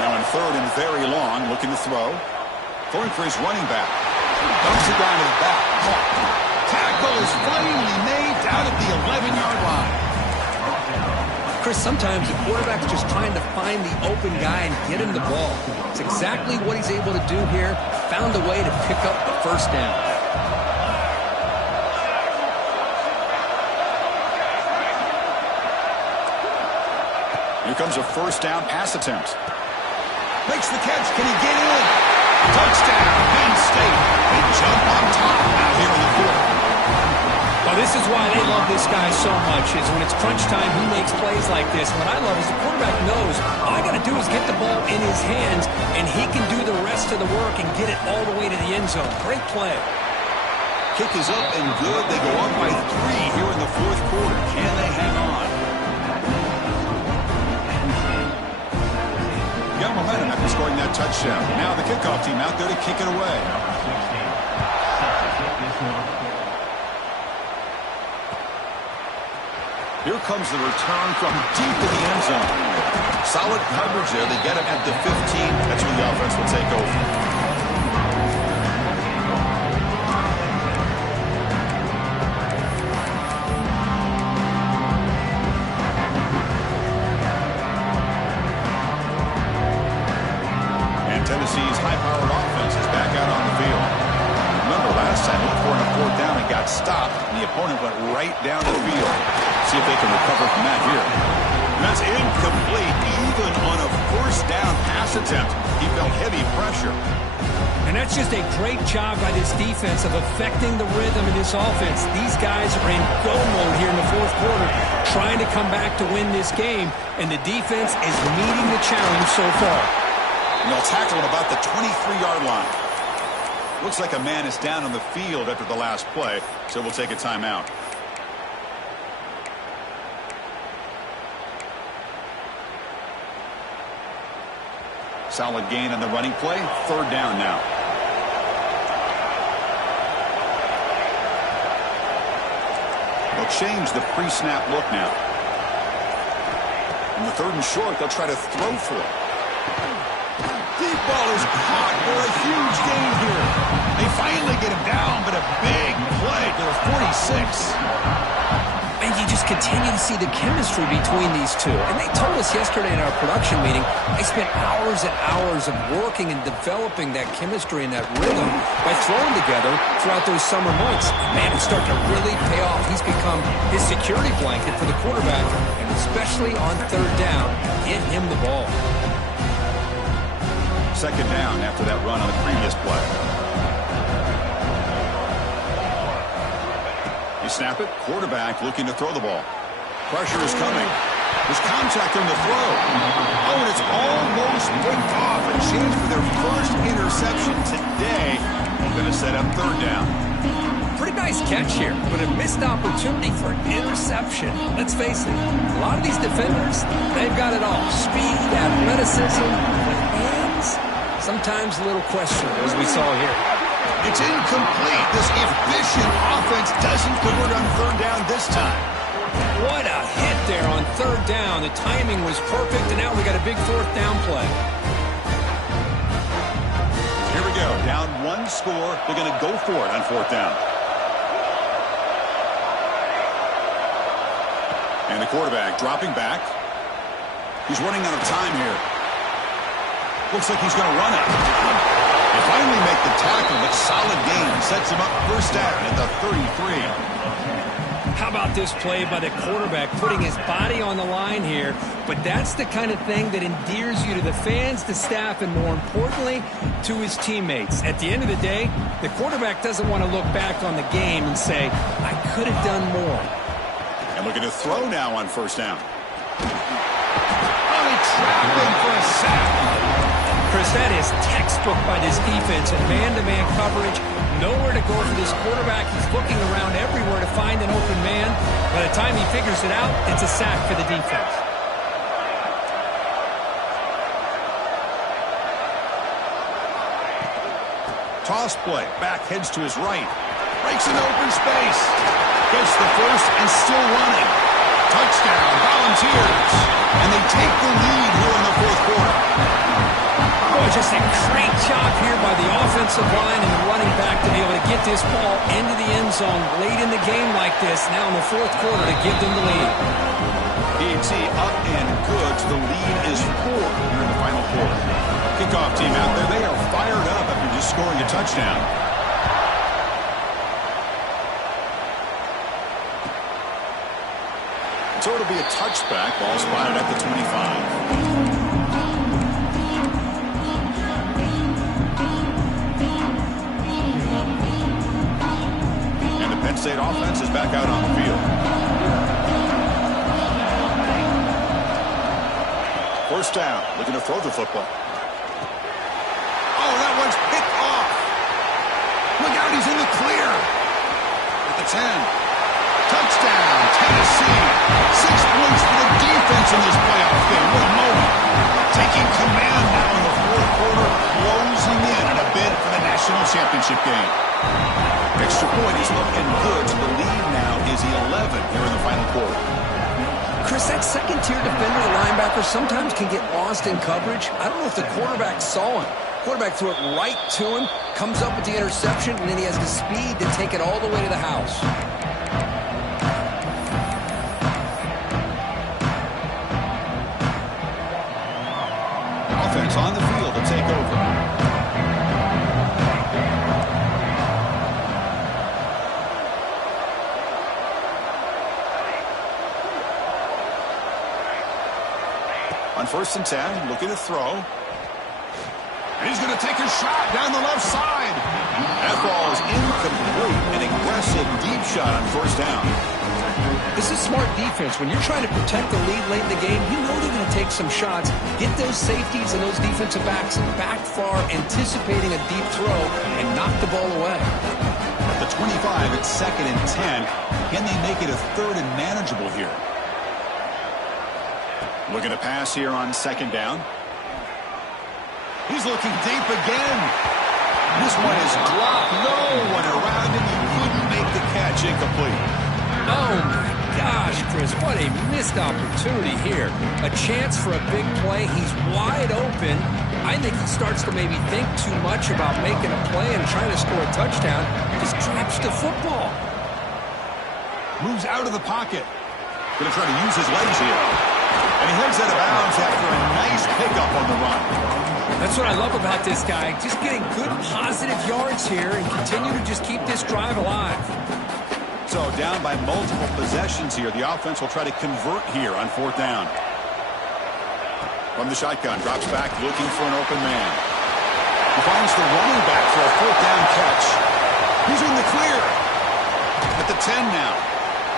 Now in 3rd and very long, looking to throw. Throwing for his running back. Dumps it down his back. Tackle is finally made down at the 11-yard line. Chris, sometimes the quarterback's just trying to find the open guy and get him the ball. It's exactly what he's able to do here. Found a way to pick up the first down. Here comes a first down pass attempt. Makes the catch. Can he get in? Touchdown, Penn State. They jump on top out here in the 4th. Well, this is why they love this guy so much, is when it's crunch time, he makes plays like this. What I love is the quarterback knows all I got to do is get the ball in his hands, and he can do the rest of the work and get it all the way to the end zone. Great play. Kick is up and good. They go up by 3 here in the 4th quarter. Can they hang on? Got momentum after scoring that touchdown. Now the kickoff team out there to kick it away. Here comes the return from deep in the end zone. Solid coverage there. They get him at the 15. That's when the offense will take over. And Tennessee's high-powered offense is back out on the field. Remember, last time, looked for a 4th down and got stopped, and the opponent went right down the field. See if they can recover from that here. And that's incomplete, even on a first down pass attempt. He felt heavy pressure. And that's just a great job by this defense of affecting the rhythm of this offense. These guys are in go mode here in the 4th quarter, trying to come back to win this game, and the defense is meeting the challenge so far. And they'll tackle at about the 23-yard line. Looks like a man is down on the field after the last play, so we'll take a timeout. Solid gain on the running play. 3rd down now. They'll change the pre-snap look now. In the 3rd and short, they'll try to throw for it. Deep ball is caught for a huge gain here. They finally get him down, but a big play to the 46. And you just continue to see the chemistry between these two. And they told us yesterday in our production meeting, they spent hours and hours of working and developing that chemistry and that rhythm by throwing together throughout those summer months. Man, it's starting to really pay off. He's become his security blanket for the quarterback, and especially on third down, get him the ball. Second down after that run on the previous play. You snap it, quarterback looking to throw the ball. Pressure is coming. There's contact on the throw. Oh, and it's almost picked off. A chance for their first interception today. Going to set up third down. Pretty nice catch here, but a missed opportunity for an interception. Let's face it, a lot of these defenders, they've got it all. Speed, athleticism, but hands, sometimes a little questionable, as we saw here. It's incomplete. This efficient offense doesn't convert on third down this time. What a hit there on third down. The timing was perfect, and now we got a big fourth down play. Here we go. Down one score. They're going to go for it on fourth down. And the quarterback dropping back. He's running out of time here. Looks like he's going to run it. They finally make the tackle, but solid gain. Sets him up first down at the 33. How about this play by the quarterback, putting his body on the line here? But that's the kind of thing that endears you to the fans, the staff, and more importantly, to his teammates. At the end of the day, the quarterback doesn't want to look back on the game and say, I could have done more. And looking to throw now on first down. Oh, trapping for a sack. Chris, that is textbook by this defense and man-to-man coverage. Nowhere to go for this quarterback. He's looking around everywhere to find an open man. By the time he figures it out, it's a sack for the defense. Toss play. Back heads to his right. Breaks into open space. Gets the first and still running. Touchdown, Volunteers. And they take the lead here in the fourth quarter. Oh, just a great job here by the offensive line and the running back to be able to get this ball into the end zone late in the game like this, now in the fourth quarter, to give them the lead. PAT up and good. The lead is 4 here in the final quarter. Kickoff team out there. They are fired up after just scoring a touchdown. So it'll be a touchback. Ball spotted at the 25. Penn State offense is back out on the field. First down, looking to throw the football. Oh, that one's picked off. Look out, he's in the clear. At the 10. Touchdown, Tennessee. 6 points for the defense in this playoff game. What a moment. Taking command now in the fourth quarter, closing in on a bid for the national championship game. Extra point is looking good. So the lead now is 11 here in the final quarter. Chris, that second-tier defender, the linebacker, sometimes can get lost in coverage. I don't know if the quarterback saw him. Quarterback threw it right to him, comes up with the interception, and then he has the speed to take it all the way to the house. Offense on the field to take over. On first and 10, looking to throw. And he's going to take a shot down the left side. That ball is incomplete. An aggressive deep shot on first down. This is smart defense. When you're trying to protect the lead late in the game, you know they're going to take some shots, get those safeties and those defensive backs back far, anticipating a deep throw, and knock the ball away. At the 25, it's second and 10. Can they make it a third and manageable here? Looking to pass here on second down. He's looking deep again. This one is dropped. No one around him. He couldn't make the catch. Incomplete. Oh, my gosh, Chris. What a missed opportunity here. A chance for a big play. He's wide open. I think he starts to maybe think too much about making a play and trying to score a touchdown. Just drops the football. Moves out of the pocket. Going to try to use his legs here. And he heads out of bounds after a nice pickup on the run. That's what I love about this guy. Just getting good positive yards here and continue to just keep this drive alive. So down by multiple possessions here. The offense will try to convert here on 4th down. From the shotgun, drops back looking for an open man. He finds the running back for a 4th down catch. He's in the clear. At the 10 now.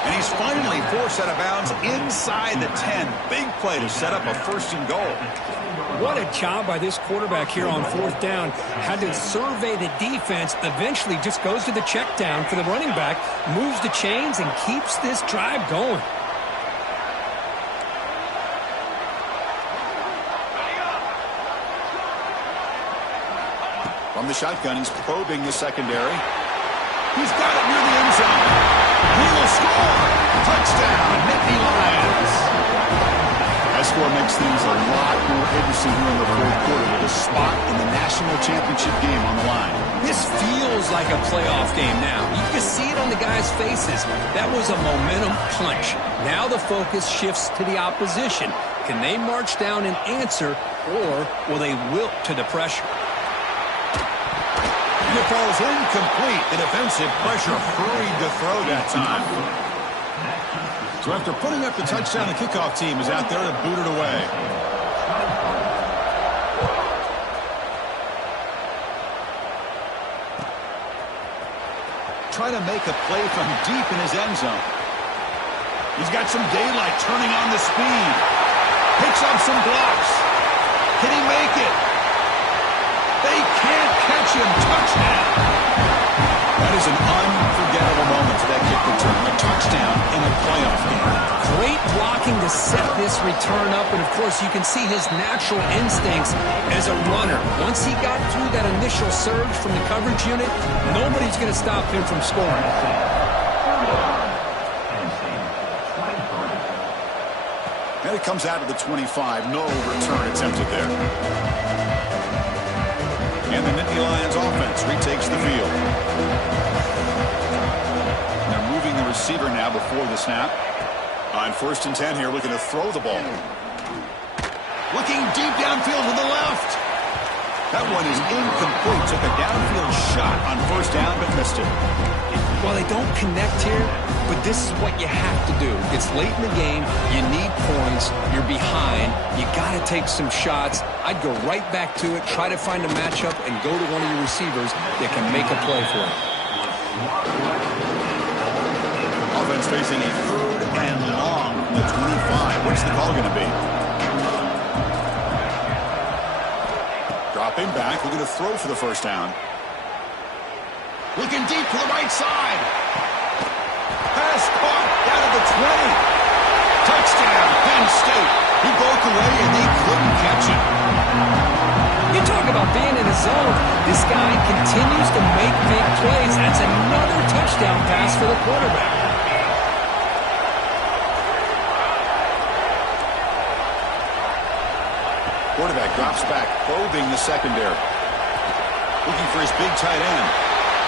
And he's finally forced out of bounds inside the 10. Big play to set up a 1st and goal. What a job by this quarterback here on 4th down. Had to survey the defense. Eventually just goes to the check down for the running back. Moves the chains and keeps this drive going. From the shotgun, he's probing the secondary. He's got it near the end zone. He will score. Touchdown, Nittany Lions. That score makes things a lot more interesting here in the 4th quarter with a spot in the national championship game on the line. This feels like a playoff game now. You can see it on the guys' faces. That was a momentum punch. Now the focus shifts to the opposition. Can they march down and answer, or will they wilt to the pressure? And it falls incomplete. The defensive pressure hurried to throw that time. So after putting up the touchdown, the kickoff team is out there to boot it away. Trying to make a play from deep in his end zone. He's got some daylight turning on the speed. Picks up some blocks. Can he make it? They can't catch him. Touchdown. That is an unforgettable moment for that kick return. A touchdown in a playoff game. Great blocking to set this return up, and of course you can see his natural instincts as a runner. Once he got through that initial surge from the coverage unit, nobody's going to stop him from scoring. And it comes out of the 25. No return attempted there. And the Nittany Lions offense retakes the field. They're moving the receiver now before the snap. On 1st and 10 here, looking to throw the ball. Looking deep downfield to the left. That one is incomplete. Took a downfield shot on 1st down, but missed it. Well, they don't connect here, but this is what you have to do. It's late in the game. You need points. You're behind. You got to take some shots. I'd go right back to it, try to find a matchup, and go to one of your receivers that can make a play for you. Offense facing a 3rd and long from the 25. What's the call going to be? Dropping back, looking to throw for the 1st down. Looking deep to the right side. Pass caught down at the 20. Touchdown, Penn State. He broke away and they couldn't catch him. You talk about being in a zone. This guy continues to make big plays. That's another touchdown pass for the quarterback. Quarterback drops back, probing the secondary. Looking for his big tight end.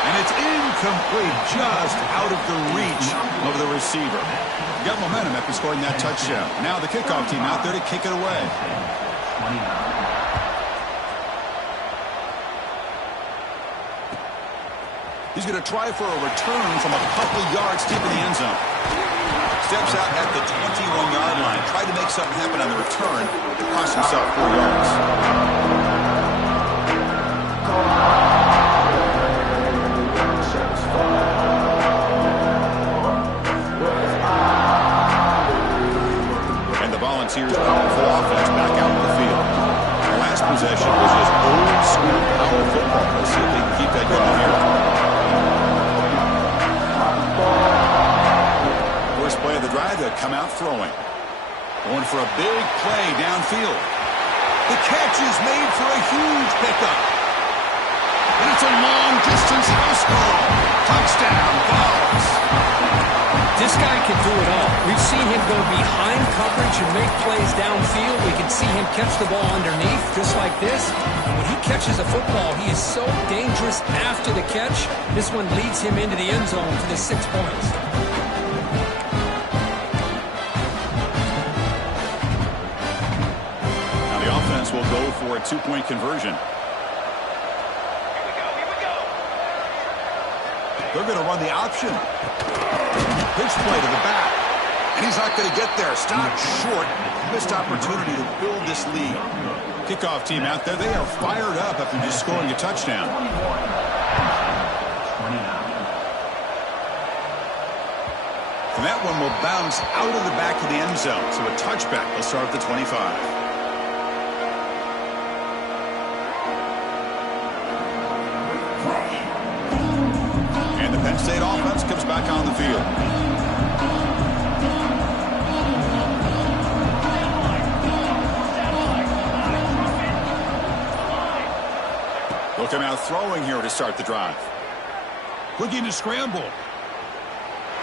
And it's incomplete, just out of the reach of the receiver. Got momentum after scoring that touchdown. Now the kickoff team out there to kick it away. He's going to try for a return from a couple yards deep in the end zone. Steps out at the 21-yard line. Tried to make something happen on the return. Cost himself 4 yards. Volunteers' powerful offense back out on the field. The last possession was just old school power football. Let's see if they can keep that going here. First play of the drive, they'll come out throwing. Going for a big play downfield. The catch is made for a huge pickup. And it's a long-distance house call. Touchdown, Vols. This guy can do it all. We've seen him go behind coverage and make plays downfield. We can see him catch the ball underneath, just like this. And when he catches a football, he is so dangerous after the catch. This one leads him into the end zone for the 6 points. will go for a two-point conversion. They're going to run the option. Pitch play to the back. And he's not going to get there. Stopped short. Missed opportunity to build this lead. Kickoff team out there, they are fired up after just scoring a touchdown. And that one will bounce out of the back of the end zone. So a touchback will start at the 25. And the Penn State offense comes back on the field. They'll come out throwing here to start the drive. Looking to scramble.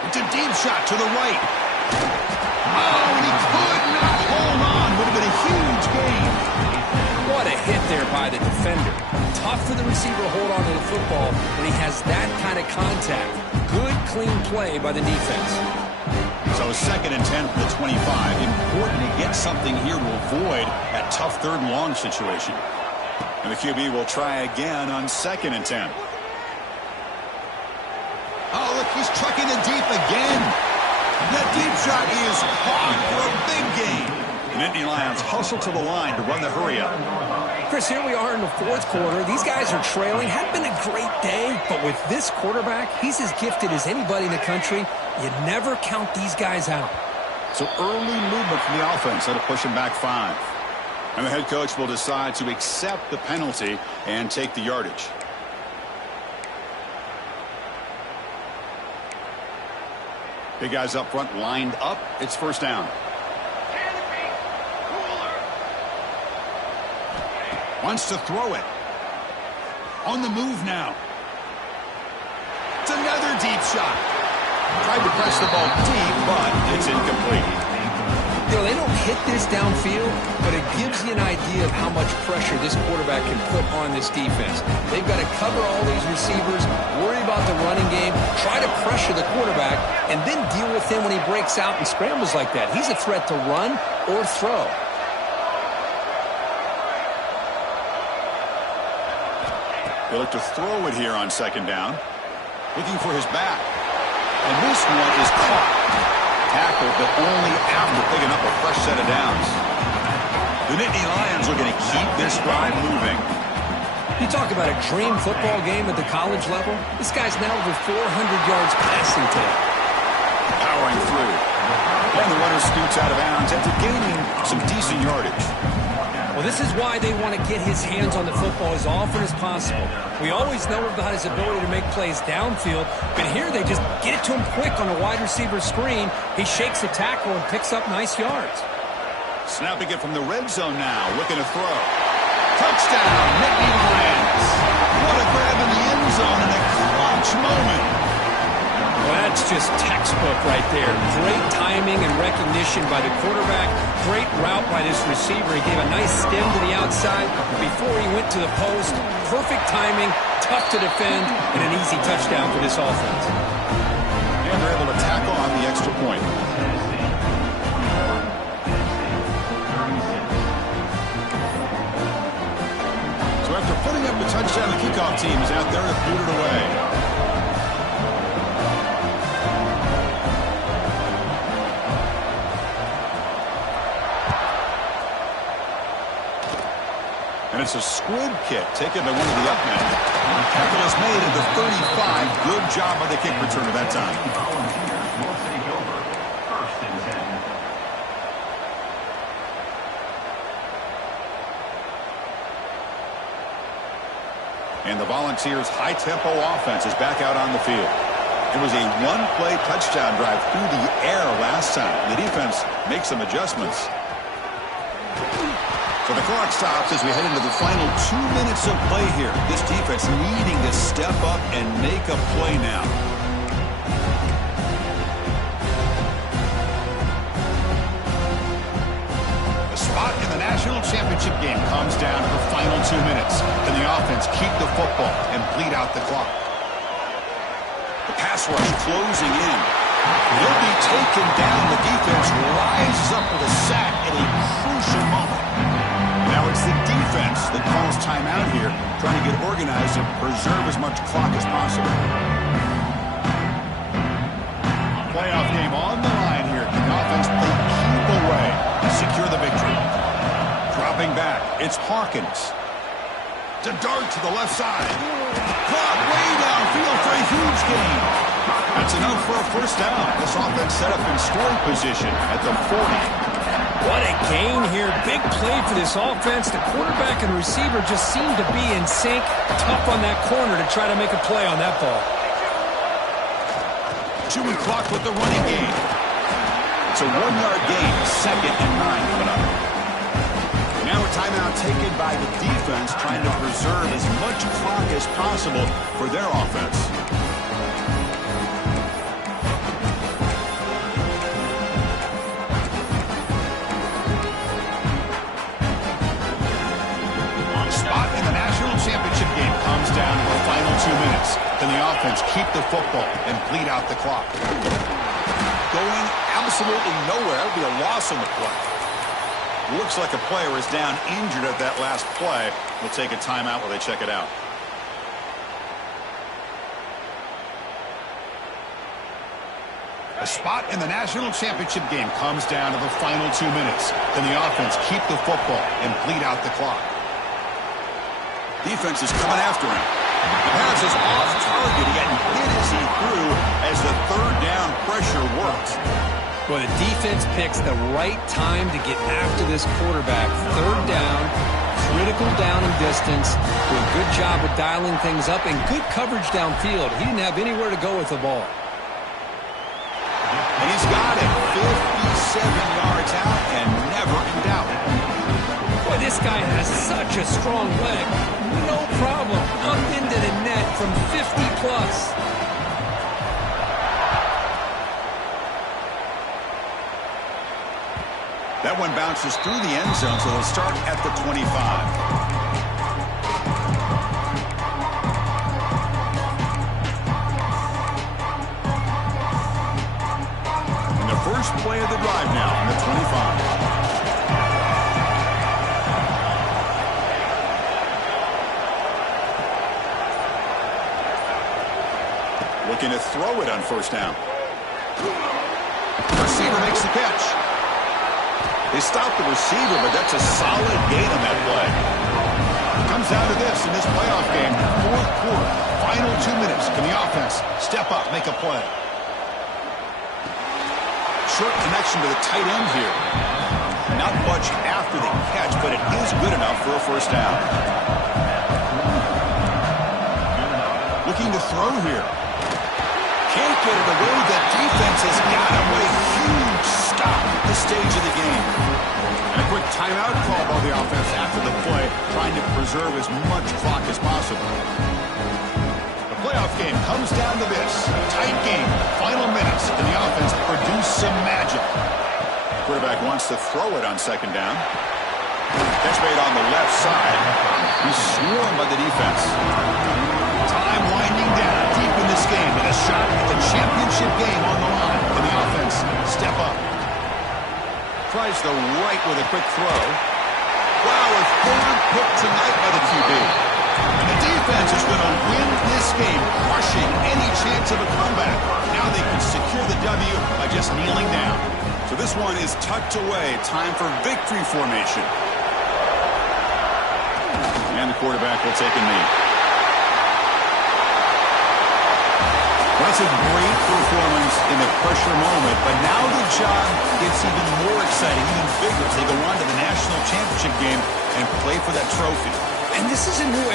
It's a deep shot to the right. Oh, and he could not hold on. Would have been a huge gain. What a hit there by the defender. Tough for the receiver to hold on to the football when he has that kind of contact. Good, clean play by the defense. So 2nd and 10 for the 25. Important to get something here to avoid that tough 3rd and long situation. And the QB will try again on 2nd and 10. Oh, look, he's trucking it deep again. That deep shot is caught for a big gain. The Nittany Lions hustle to the line to run the hurry up. Chris, here we are in the 4th quarter. These guys are trailing. Hadn't been a great day, but with this quarterback, he's as gifted as anybody in the country. You never count these guys out. So early movement from the offense that'll push him back 5. And the head coach will decide to accept the penalty and take the yardage. Big guys up front lined up. It's 1st down. Wants to throw it. On the move now. It's another deep shot. Tried to press the ball deep, but it's incomplete. You know, they don't hit this downfield, but it gives you an idea of how much pressure this quarterback can put on this defense. They've got to cover all these receivers, worry about the running game, try to pressure the quarterback, and then deal with him when he breaks out and scrambles like that. He's a threat to run or throw. They look to throw it here on 2nd down. Looking for his back. And this one is caught. Tackled, but only after picking up a fresh set of downs. The Nittany Lions are going to keep this drive moving. You talk about a dream football game at the college level. This guy's now over 400 yards passing today. Powering through. And the runner scoots out of bounds after gaining some decent yardage. Well, this is why they want to get his hands on the football as often as possible. We always know about his ability to make plays downfield, but here they just get it to him quick on a wide receiver screen. He shakes the tackle and picks up nice yards. Snapping it from the red zone now, looking to throw. Touchdown, Nittany Lions. What a grab in the end zone in a clutch moment. Well, that's just textbook right there. Great timing and recognition by the quarterback. Great route by this receiver. He gave a nice stem to the outside before he went to the post. Perfect timing, tough to defend, and an easy touchdown for this offense. And they're able to tackle on the extra point. So after putting up the touchdown, the kickoff team is out there to boot it away. And it's a squib kick taken by one of the up men. Tackle is made at the 35. Good job by the kick returner that time. And the Volunteers' high-tempo offense is back out on the field. It was a one-play touchdown drive through the air last time. The defense makes some adjustments. So the clock stops as we head into the final 2 minutes of play here. This defense needing to step up and make a play now. The spot in the national championship game comes down to the final 2 minutes. Can the offense keep the football and bleed out the clock? The pass rush closing in. They'll be taken down. The defense rises up with a sack at a crucial moment. Now it's the defense defense that calls timeout here, trying to get organized and preserve as much clock as possible. Playoff game on the line here. The offense they keep away to secure the victory. Dropping back, it's Hawkins. To dart to the left side. Caught way downfield for a huge gain. That's enough for a first down. This offense set up in scoring position at the 40. What a gain here. Big play for this offense. The quarterback and receiver just seem to be in sync. Tough on that corner to try to make a play on that ball. Chewing clock with the running game. It's a 1-yard gain. 2nd and 9 coming up. Now a timeout taken by the defense, trying to preserve as much clock as possible for their offense. Spot in the national championship game comes down to the final 2 minutes. Can the offense keep the football and bleed out the clock? Going absolutely nowhere. That would be a loss on the play. Looks like a player is down injured at that last play. We'll take a timeout while they check it out. A spot in the national championship game comes down to the final 2 minutes. Can the offense keep the football and bleed out the clock? Defense is coming after him. The pass is off target. He got hit as he threw as the 3rd down pressure worked. Well, the defense picks the right time to get after this quarterback. 3rd down, critical down and distance. Do a good job of dialing things up and good coverage downfield. He didn't have anywhere to go with the ball. And he's got it. 57 yards out and never in doubt. Boy, this guy has such a strong leg. No problem. Up into the net from 50+. That one bounces through the end zone, so they'll start at the 25. And the first play of the drive now on the 25. Looking to throw it on 1st down. Receiver makes the catch. They stopped the receiver, but that's a solid gain on that play. It comes down to this in this playoff game. 4th quarter, final 2 minutes. Can the offense step up, make a play? Short connection to the tight end here. Not much after the catch, but it is good enough for a first down. Looking to throw here. Can't get it away. The defense has got him with a huge stop at this stage of the game. And a quick timeout call by the offense after the play, trying to preserve as much clock as possible. The playoff game comes down to this. Tight game, final minutes, and the offense produce some magic. Quarterback wants to throw it on 2nd down. Catch made on the left side. He's swarmed by the defense. Time winding down deep in this game, and a shot at the championship game on the line. Can the offense step up? Tries the right with a quick throw. Wow, a 3rd pick tonight by the QB. And the defense is going to win this game, crushing any chance of a comeback. Now they can secure the W by just kneeling down. So this one is tucked away. Time for victory formation. And the quarterback will take a knee. That's a great performance in the pressure moment, but now the job gets even more exciting, even bigger as they go on to the national championship game and play for that trophy. And this is a new